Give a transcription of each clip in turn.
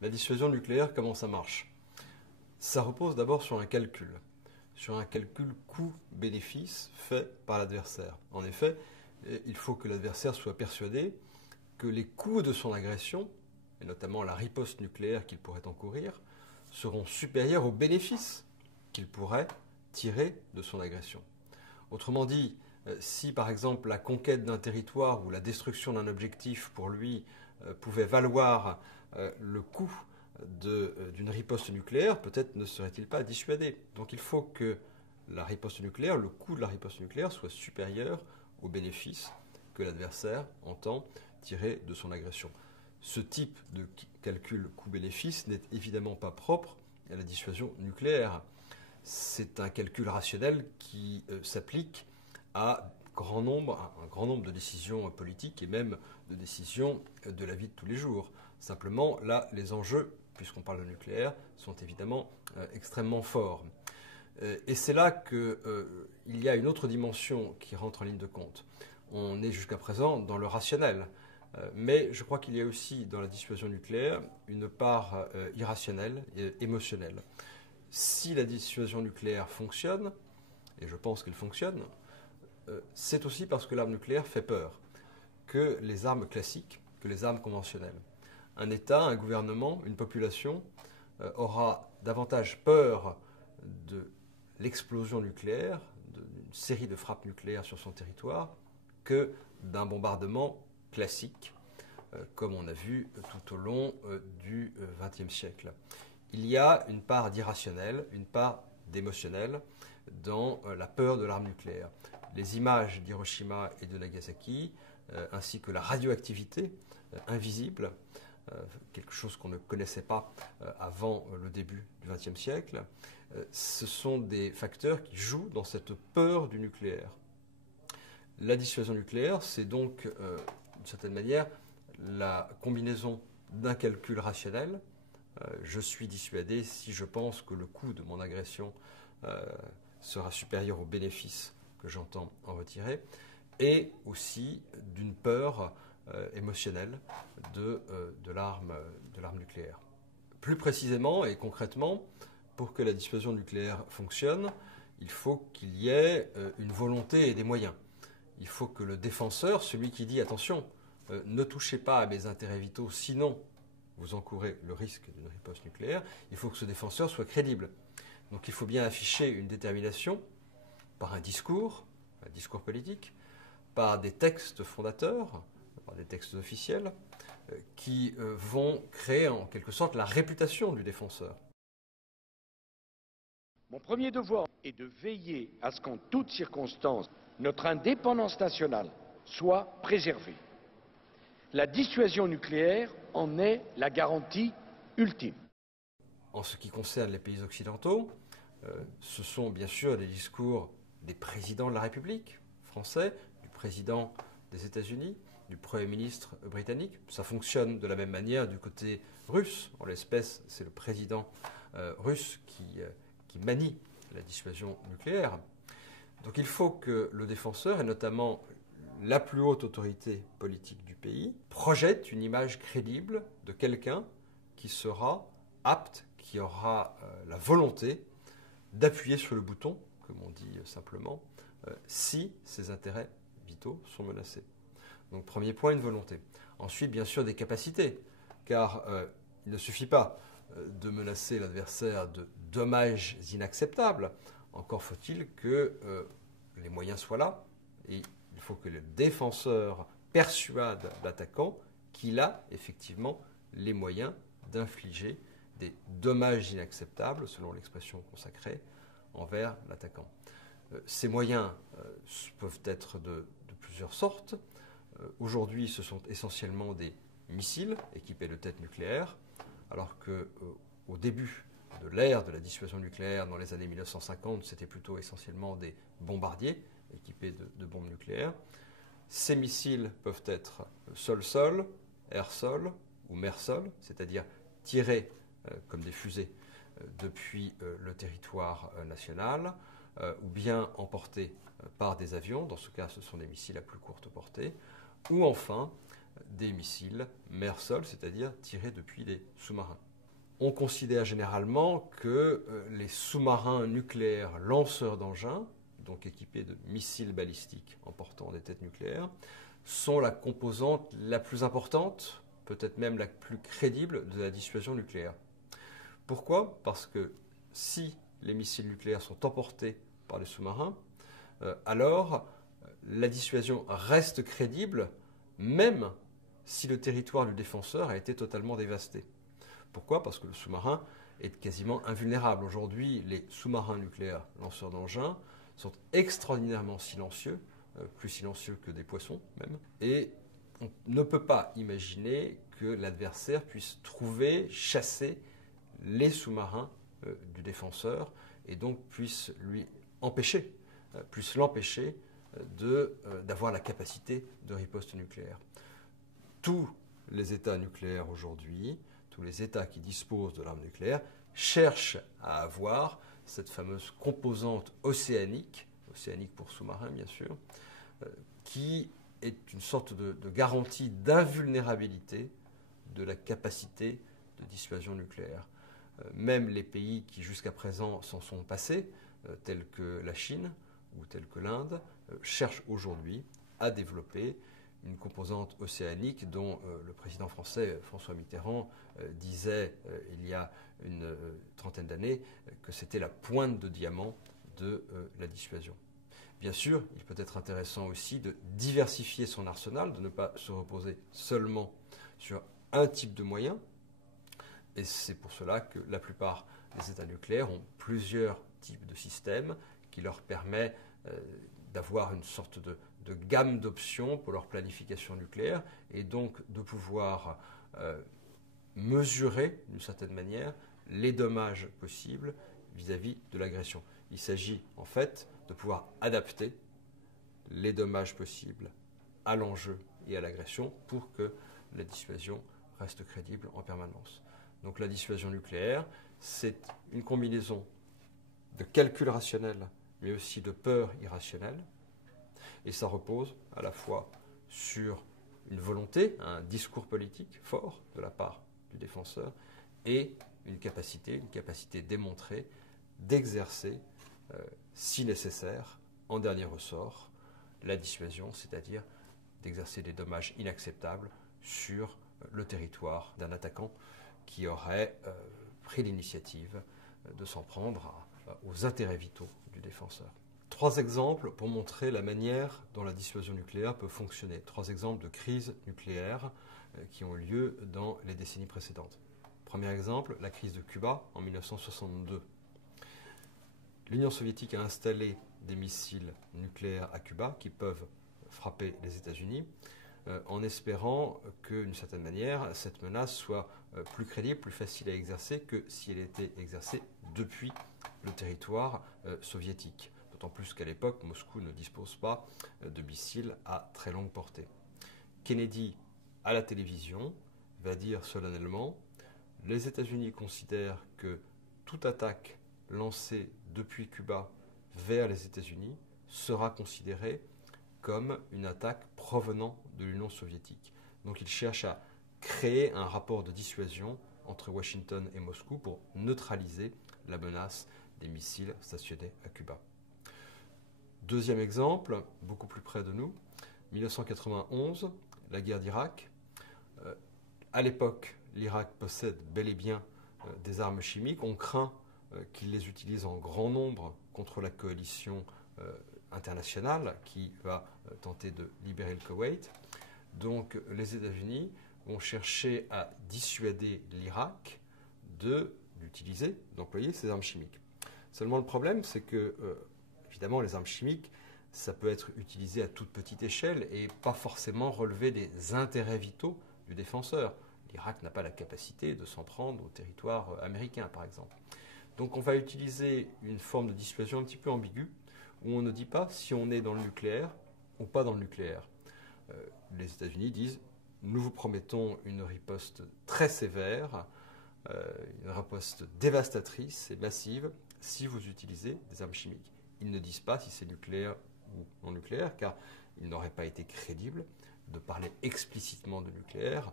La dissuasion nucléaire, comment ça marche? Ça repose d'abord sur un calcul coût-bénéfice fait par l'adversaire. En effet, il faut que l'adversaire soit persuadé que les coûts de son agression, et notamment la riposte nucléaire qu'il pourrait encourir, seront supérieurs aux bénéfices qu'il pourrait tirer de son agression. Autrement dit, si par exemple la conquête d'un territoire ou la destruction d'un objectif pour lui pouvait valoir le coût d'une riposte nucléaire, peut-être ne serait-il pas dissuadé. Donc il faut que la riposte nucléaire, le coût de la riposte nucléaire soit supérieur aux bénéfices que l'adversaire entend tirer de son agression. Ce type de calcul coût-bénéfice n'est évidemment pas propre à la dissuasion nucléaire. C'est un calcul rationnel qui s'applique à un grand nombre de décisions politiques et même de décisions de la vie de tous les jours. Simplement, là, les enjeux, puisqu'on parle de nucléaire, sont évidemment extrêmement forts. Et c'est là qu'il y a une autre dimension qui rentre en ligne de compte. On est jusqu'à présent dans le rationnel, mais je crois qu'il y a aussi dans la dissuasion nucléaire une part irrationnelle et émotionnelle. Si la dissuasion nucléaire fonctionne, et je pense qu'elle fonctionne, c'est aussi parce que l'arme nucléaire fait peur, que les armes classiques, que les armes conventionnelles. Un État, un gouvernement, une population aura davantage peur de l'explosion nucléaire, d'une série de frappes nucléaires sur son territoire, que d'un bombardement classique, comme on a vu tout au long du XXe siècle. Il y a une part d'irrationnel, une part d'émotionnel dans la peur de l'arme nucléaire. Les images d'Hiroshima et de Nagasaki, ainsi que la radioactivité invisible, quelque chose qu'on ne connaissait pas avant le début du XXe siècle, ce sont des facteurs qui jouent dans cette peur du nucléaire. La dissuasion nucléaire, c'est donc, d'une certaine manière, la combinaison d'un calcul rationnel. Je suis dissuadé si je pense que le coût de mon agression sera supérieur aux bénéfices que j'entends en retirer, et aussi d'une peur émotionnelle de l'arme nucléaire. Plus précisément et concrètement, pour que la dissuasion nucléaire fonctionne, il faut qu'il y ait une volonté et des moyens. Il faut que le défenseur, celui qui dit « attention, ne touchez pas à mes intérêts vitaux, sinon vous encourez le risque d'une riposte nucléaire », il faut que ce défenseur soit crédible. Donc il faut bien afficher une détermination par un discours politique, par des textes fondateurs, par des textes officiels, qui vont créer en quelque sorte la réputation du défenseur. Mon premier devoir est de veiller à ce qu'en toutes circonstances, notre indépendance nationale soit préservée. La dissuasion nucléaire en est la garantie ultime. En ce qui concerne les pays occidentaux, ce sont bien sûr des discours des présidents de la République français, du président des États-Unis, du Premier ministre britannique. Ça fonctionne de la même manière du côté russe. En l'espèce, c'est le président russe qui manie la dissuasion nucléaire. Donc il faut que le défenseur, et notamment la plus haute autorité politique du pays, projette une image crédible de quelqu'un qui sera apte, qui aura la volonté d'appuyer sur le bouton, comme on dit simplement, si ses intérêts vitaux sont menacés. Donc premier point, une volonté. Ensuite, bien sûr, des capacités, car il ne suffit pas de menacer l'adversaire de dommages inacceptables. Encore faut-il que les moyens soient là, et il faut que le défenseur persuade l'attaquant qu'il a effectivement les moyens d'infliger des dommages inacceptables, selon l'expression consacrée, envers l'attaquant. Ces moyens peuvent être de plusieurs sortes. Aujourd'hui, ce sont essentiellement des missiles équipés de têtes nucléaires, alors qu'au début de l'ère de la dissuasion nucléaire, dans les années 1950, c'était plutôt essentiellement des bombardiers équipés de bombes nucléaires. Ces missiles peuvent être sol-sol, air-sol ou mer-sol, c'est-à-dire tirés comme des fusées depuis le territoire national, ou bien emportés par des avions, dans ce cas ce sont des missiles à plus courte portée, ou enfin des missiles mer-sol, c'est-à-dire tirés depuis des sous-marins. On considère généralement que les sous-marins nucléaires lanceurs d'engins, donc équipés de missiles balistiques emportant des têtes nucléaires, sont la composante la plus importante, peut-être même la plus crédible de la dissuasion nucléaire. Pourquoi ? Parce que si les missiles nucléaires sont emportés par les sous-marins, alors la dissuasion reste crédible, même si le territoire du défenseur a été totalement dévasté. Pourquoi ? Parce que le sous-marin est quasiment invulnérable. Aujourd'hui, les sous-marins nucléaires lanceurs d'engins sont extraordinairement silencieux, plus silencieux que des poissons même, et on ne peut pas imaginer que l'adversaire puisse trouver, chasser les sous-marins du défenseur et donc puisse l'empêcher d'avoir la capacité de riposte nucléaire. Tous les États nucléaires aujourd'hui, tous les États qui disposent de l'arme nucléaire, cherchent à avoir cette fameuse composante océanique pour sous-marins bien sûr, qui est une sorte de garantie d'invulnérabilité de la capacité de dissuasion nucléaire. Même les pays qui jusqu'à présent s'en sont passés, tels que la Chine ou tels que l'Inde, cherchent aujourd'hui à développer une composante océanique dont le président français François Mitterrand disait il y a une trentaine d'années que c'était la pointe de diamant de la dissuasion. Bien sûr, il peut être intéressant aussi de diversifier son arsenal, de ne pas se reposer seulement sur un type de moyen. Et c'est pour cela que la plupart des États nucléaires ont plusieurs types de systèmes qui leur permettent d'avoir une sorte de gamme d'options pour leur planification nucléaire et donc de pouvoir mesurer d'une certaine manière les dommages possibles vis-à-vis de l'agression. Il s'agit en fait de pouvoir adapter les dommages possibles à l'enjeu et à l'agression pour que la dissuasion reste crédible en permanence. Donc la dissuasion nucléaire, c'est une combinaison de calcul rationnel, mais aussi de peur irrationnelle. Et ça repose à la fois sur une volonté, un discours politique fort de la part du défenseur, et une capacité démontrée d'exercer, si nécessaire, en dernier ressort, la dissuasion, c'est-à-dire d'exercer des dommages inacceptables sur le territoire d'un attaquant qui aurait pris l'initiative de s'en prendre aux intérêts vitaux du défenseur. 3 exemples pour montrer la manière dont la dissuasion nucléaire peut fonctionner. 3 exemples de crises nucléaires qui ont eu lieu dans les décennies précédentes. Premier exemple, la crise de Cuba en 1962. L'Union soviétique a installé des missiles nucléaires à Cuba qui peuvent frapper les États-Unis en espérant que, d'une certaine manière, cette menace soit plus crédible, plus facile à exercer que si elle était exercée depuis le territoire soviétique. D'autant plus qu'à l'époque, Moscou ne dispose pas de missiles à très longue portée. Kennedy, à la télévision, va dire solennellement « Les États-Unis considèrent que toute attaque lancée depuis Cuba vers les États-Unis sera considérée comme une attaque provenant de l'Union soviétique. » Donc il cherche à créer un rapport de dissuasion entre Washington et Moscou pour neutraliser la menace des missiles stationnés à Cuba. Deuxième exemple, beaucoup plus près de nous, 1991, la guerre d'Irak. À l'époque, l'Irak possède bel et bien des armes chimiques. On craint qu'il les utilise en grand nombre contre la coalition internationale qui va tenter de libérer le Koweït. Donc les États-Unis vont chercher à dissuader l'Irak d'employer ces armes chimiques. Seulement le problème, c'est que, évidemment, les armes chimiques, ça peut être utilisé à toute petite échelle et pas forcément relever des intérêts vitaux du défenseur. L'Irak n'a pas la capacité de s'en prendre au territoire américain, par exemple. Donc on va utiliser une forme de dissuasion un petit peu ambiguë, où on ne dit pas si on est dans le nucléaire ou pas dans le nucléaire. Les États-Unis disent « Nous vous promettons une riposte très sévère, une riposte dévastatrice et massive si vous utilisez des armes chimiques. » Ils ne disent pas si c'est nucléaire ou non nucléaire, car il n'aurait pas été crédible de parler explicitement de nucléaire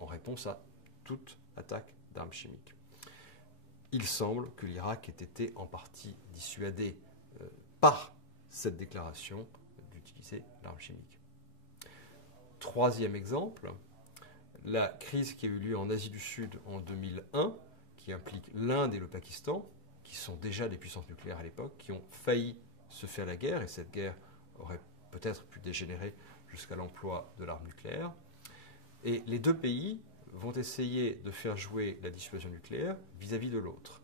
en réponse à toute attaque d'armes chimiques. Il semble que l'Irak ait été en partie dissuadé par cette déclaration d'utiliser l'arme chimique. Troisième exemple, la crise qui a eu lieu en Asie du Sud en 2001, qui implique l'Inde et le Pakistan, qui sont déjà des puissances nucléaires à l'époque, qui ont failli se faire la guerre, et cette guerre aurait peut-être pu dégénérer jusqu'à l'emploi de l'arme nucléaire. Et les deux pays vont essayer de faire jouer la dissuasion nucléaire vis-à-vis de l'autre.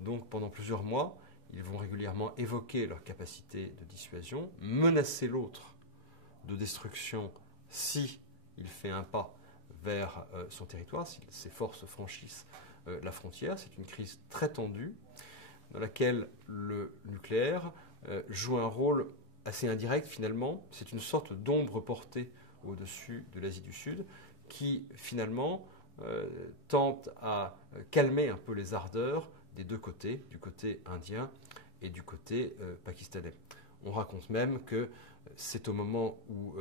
Donc pendant plusieurs mois, ils vont régulièrement évoquer leur capacité de dissuasion, menacer l'autre de destruction si il fait un pas vers son territoire, si ses forces franchissent la frontière. C'est une crise très tendue dans laquelle le nucléaire joue un rôle assez indirect finalement. C'est une sorte d'ombre portée au-dessus de l'Asie du Sud qui finalement tente à calmer un peu les ardeurs des deux côtés, du côté indien et du côté pakistanais. On raconte même que c'est au moment où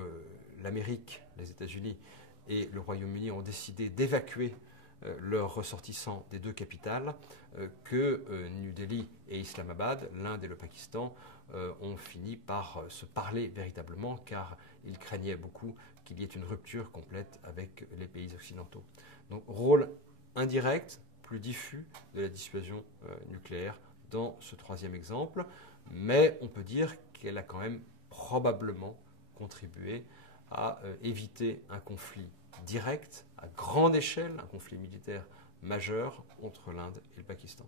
l'Amérique, les États-Unis et le Royaume-Uni ont décidé d'évacuer leurs ressortissants des deux capitales que New Delhi et Islamabad, l'Inde et le Pakistan, ont fini par se parler véritablement car ils craignaient beaucoup qu'il y ait une rupture complète avec les pays occidentaux. Donc rôle indirect, plus diffus de la dissuasion nucléaire dans ce troisième exemple, mais on peut dire qu'elle a quand même probablement contribué à éviter un conflit direct, à grande échelle, un conflit militaire majeur entre l'Inde et le Pakistan.